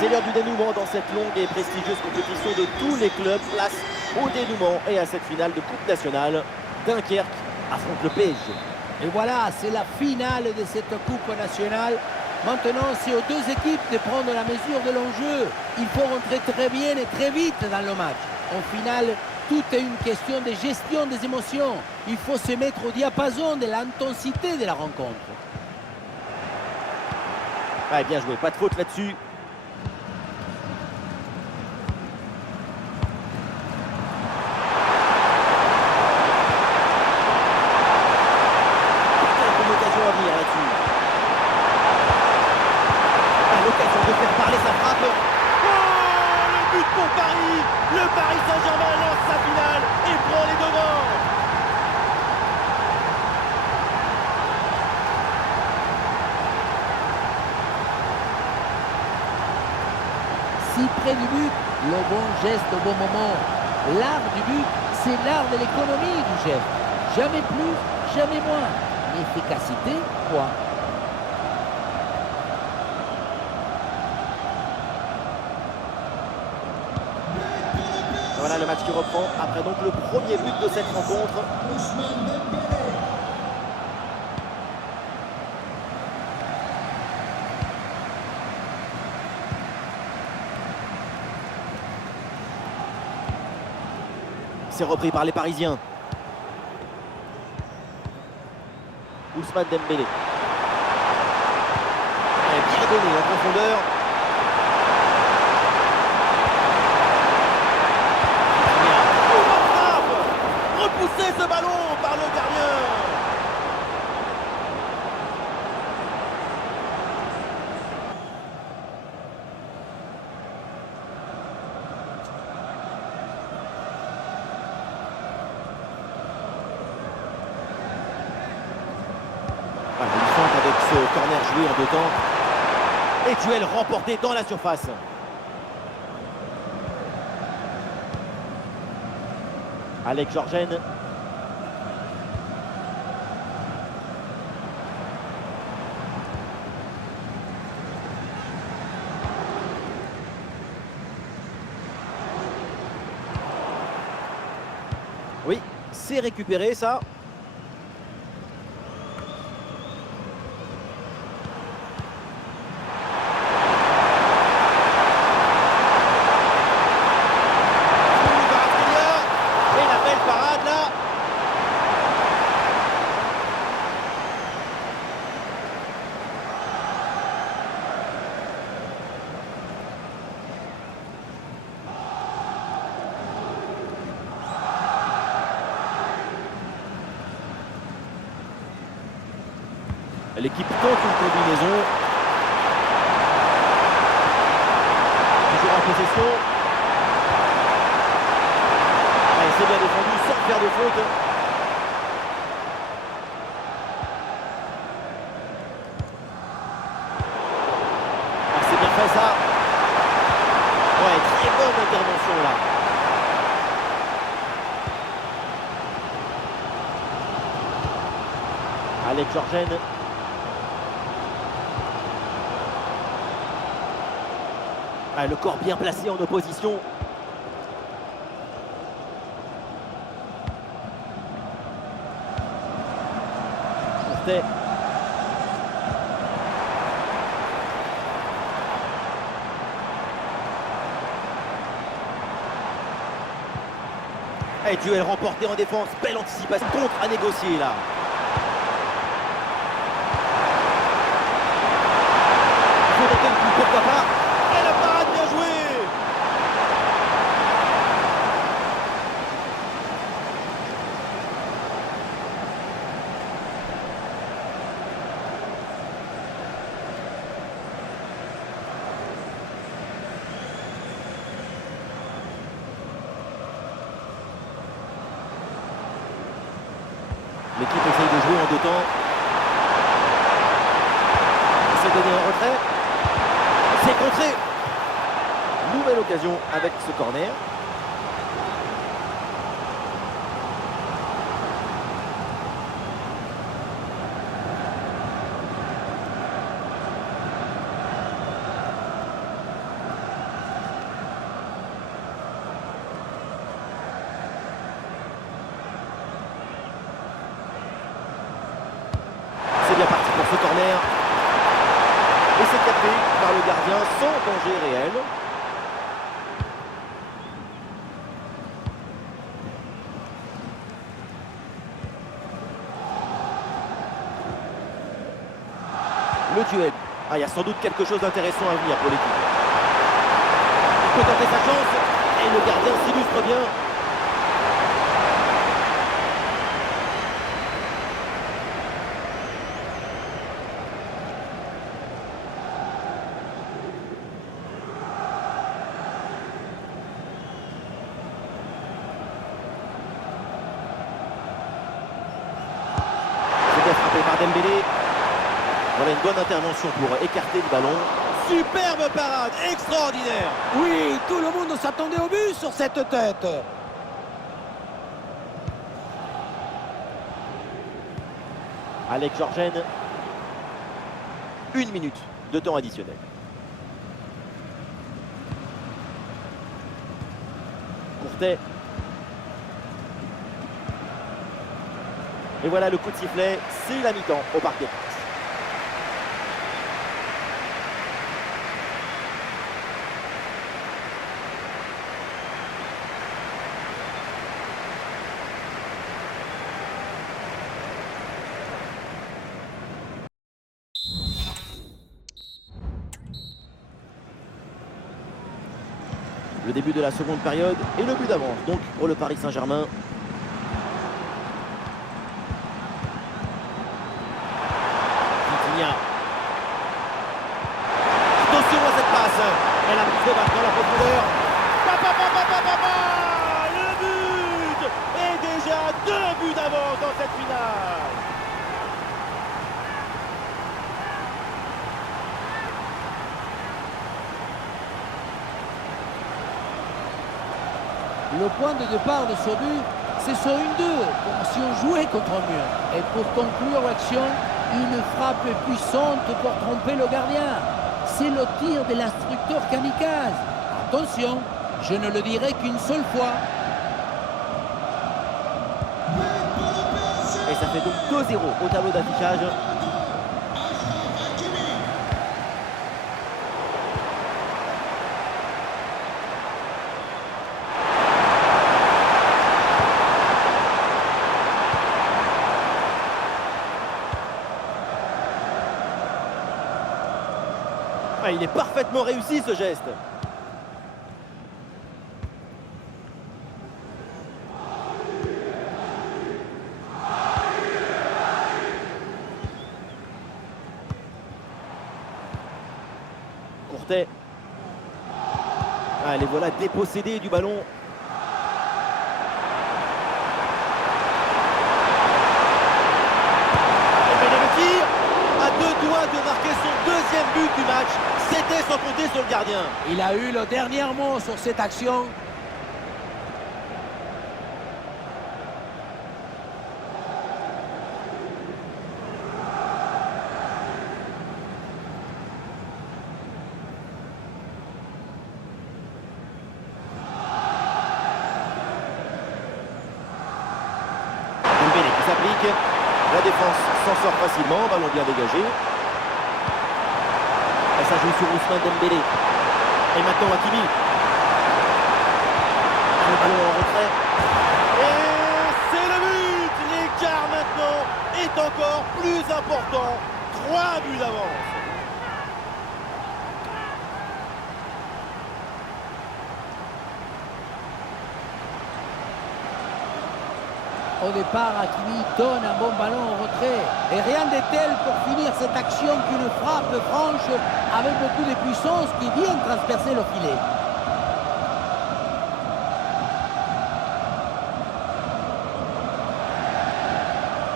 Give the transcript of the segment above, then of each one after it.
C'est l'heure du dénouement dans cette longue et prestigieuse compétition de tous les clubs. Place au dénouement et à cette finale de Coupe nationale. Dunkerque affronte le PSG. Et voilà, c'est la finale de cette Coupe nationale. Maintenant, c'est aux deux équipes de prendre la mesure de l'enjeu. Il faut rentrer très bien et très vite dans le match. En finale, tout est une question de gestion des émotions. Il faut se mettre au diapason de l'intensité de la rencontre. Ouais, bien joué, pas de faute là-dessus. L'occasion de faire parler sa frappe. Oh, le but pour Paris. Le Paris Saint-Germain lance sa finale et prend les devants. Si près du but, le bon geste au bon moment. L'art du but, c'est l'art de l'économie du geste. Jamais plus, jamais moins. L'efficacité, quoi. Voilà le match qui reprend après donc le premier but de cette rencontre. C'est repris par les Parisiens. Ousmane Dembélé. Bien donné en profondeur. Repousser ce ballon par le gardien. Voilà, il centre avec ce corner joué en deux temps. Et duel remporté dans la surface. Alex Georgen. Oui, c'est récupéré ça. L'équipe tente une combinaison. Toujours en possession. Allez, c'est bien défendu sans faire de faute. Ah, c'est bien fait ça. Ouais, très bonne intervention là. Alex Georgen. Ah, le corps bien placé en opposition. Courtet. Et duel remporté en défense. Belle anticipation. Contre à négocier là. Il faut tenter le coup, pourquoi pas. Et la parade bien jouée. L'équipe essaye de jouer en deux temps. Il s'est donné un retrait. C'est contré. Nouvelle occasion avec ce corner. corner. Et c'est capté par le gardien sans danger réel. Le duel. Ah, il y a sans doute quelque chose d'intéressant à venir pour l'équipe. Il peut tenter sa chance et le gardien s'illustre bien. C'était frappé par Dembélé. Voilà une bonne intervention pour écarter le ballon. Superbe parade, extraordinaire. Oui, tout le monde s'attendait au but sur cette tête. Alex Georgen. 1 minute de temps additionnel. Courtet. Et voilà le coup de sifflet, c'est la mi-temps au Parc des Princes. Le début de la seconde période et le but d'avance donc pour le Paris Saint-Germain. Vitinha. Attention à cette passe. Elle a pris dans la profondeur. Le but. Et déjà 2 buts d'avance dans cette finale. Le point de départ de ce but, c'est sur une 2, comme si on jouait contre un mur. Et pour conclure l'action, une frappe puissante pour tromper le gardien. C'est le tir de l'instructeur kamikaze. Attention, je ne le dirai qu'une seule fois. Et ça fait donc 2-0 au tableau d'affichage. Ah, il est parfaitement réussi ce geste. Courtet. Ah, les voilà dépossédés du ballon. Le tir à 2 doigts de marquer son 2e but du match. C'était sans compter sur le gardien. Il a eu le dernier mot sur cette action. Dembélé qui s'applique. La défense s'en sort facilement. Ballon bien dégagé. Et ça joue sur Ousmane Dembélé. Et maintenant Hakimi. Le ballon en retrait. Et c'est le but. L'écart maintenant est encore plus important. 3 buts d'avance. Au départ, Hakimi donne un bon ballon au retrait. Et rien de tel pour finir cette action qu'une frappe franche avec beaucoup de puissance qui vient transpercer le filet.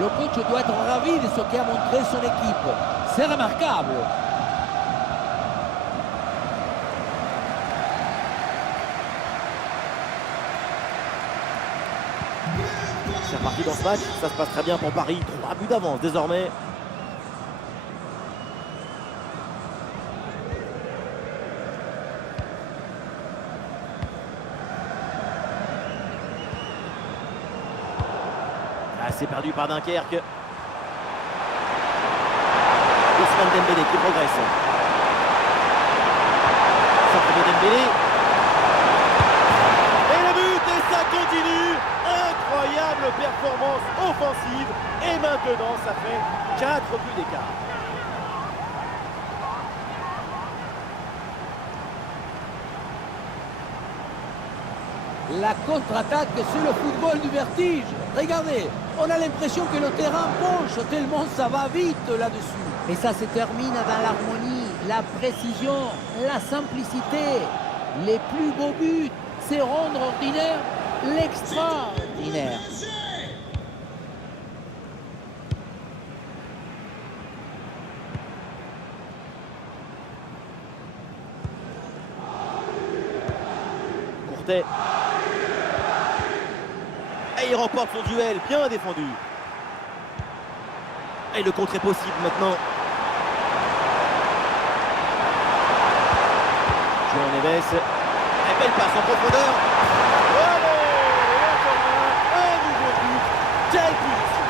Le coach doit être ravi de ce qu'a montré son équipe. C'est remarquable. C'est reparti dans ce match, ça se passe très bien pour Paris. 3 buts d'avance désormais. Ah, c'est perdu par Dunkerque. Ousmane Dembélé qui progresse. Centre de Dembélé. Et le but, et ça continue. Incroyable performance offensive. Et maintenant, ça fait 4 buts d'écart. La contre-attaque, c'est le football du vertige. Regardez, on a l'impression que le terrain penche tellement ça va vite là-dessus. Et ça se termine dans l'harmonie, la précision, la simplicité. Les plus beaux buts, c'est rendre ordinaire l'extraordinaire. Courtet. Et il remporte son duel, bien défendu. Et le contre est possible maintenant. João Neves. Et belle passe en profondeur. Allez, et encore un nouveau but. Quelle punition.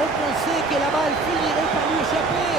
On pensait que la balle finirait par lui échapper,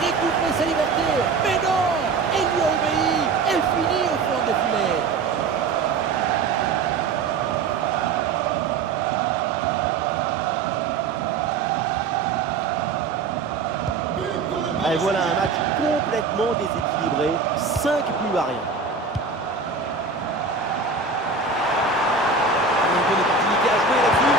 récupérer sa liberté, mais non, elle lui obéit, elle finit au fond des filets. Et voilà un match complètement déséquilibré, 5 buts à rien. Une bonne opportunité à jouer là-dessus.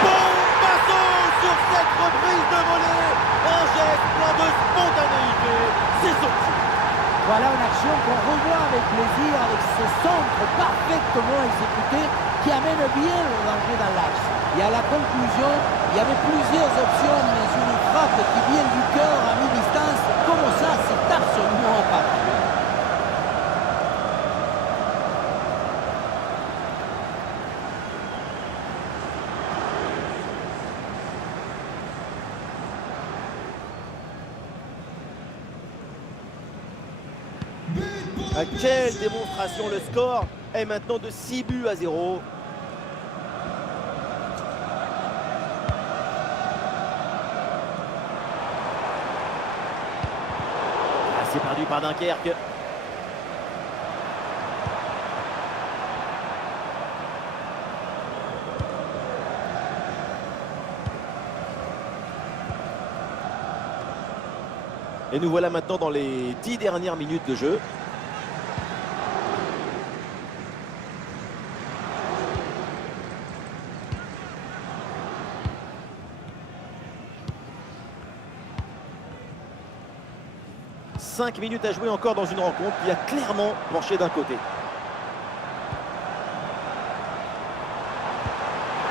Bombasso sur cette reprise de volée. Un geste plein de spontanéité. C'est sorti. Voilà une action qu'on revoit avec plaisir, avec ce centre parfaitement exécuté qui amène bien le danger dans l'axe. Et à la conclusion, il y avait plusieurs options, mais une frappe qui vient du cœur à mi-distance, comme ça, c'est absolument pas. Quelle démonstration, le score est maintenant de 6 buts à 0. C'est perdu par Dunkerque. Et nous voilà maintenant dans les 10 dernières minutes de jeu. Cinq minutes à jouer encore dans une rencontre qui a clairement penché d'un côté.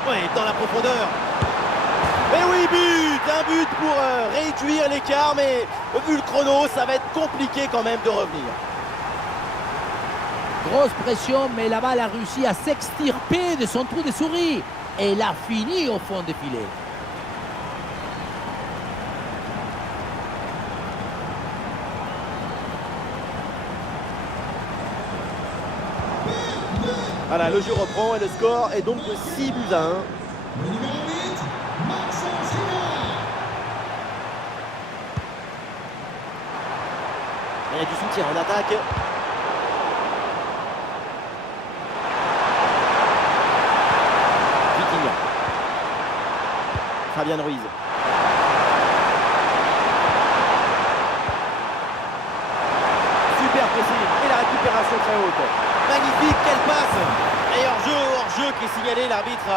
Oui, dans la profondeur. Et oui, but! Un but pour réduire l'écart, mais vu le chrono, ça va être compliqué quand même de revenir. Grosse pression, mais la balle a réussi à s'extirper de son trou de souris. Et elle a fini au fond des filets. Voilà, le jeu reprend et le score est donc de 6 buts à 1. Il y a du soutien en attaque. Vitinha. Fabian Ruiz. Super pressing et la récupération très haute. Magnifique, quelle passe! Et hors-jeu qui est signalé, l'arbitre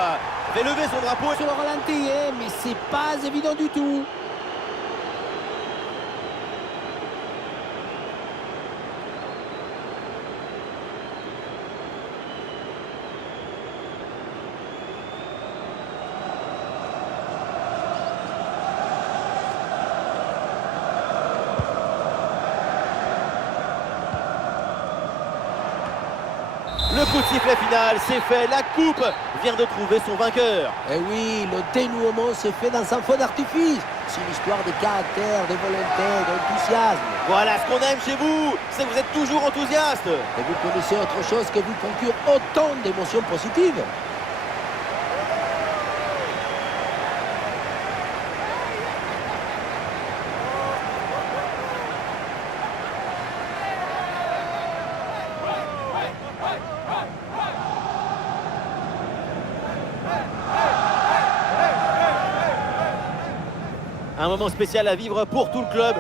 fait lever son drapeau. Sur le ralenti, mais c'est pas évident du tout. Le coup de sifflet final, c'est fait. La coupe vient de trouver son vainqueur. Et oui, le dénouement se fait dans un feu d'artifice. C'est une histoire de caractère, de volonté, d'enthousiasme. Voilà ce qu'on aime chez vous, c'est que vous êtes toujours enthousiaste. Et vous connaissez autre chose que vous procure autant d'émotions positives. Un moment spécial à vivre pour tout le club.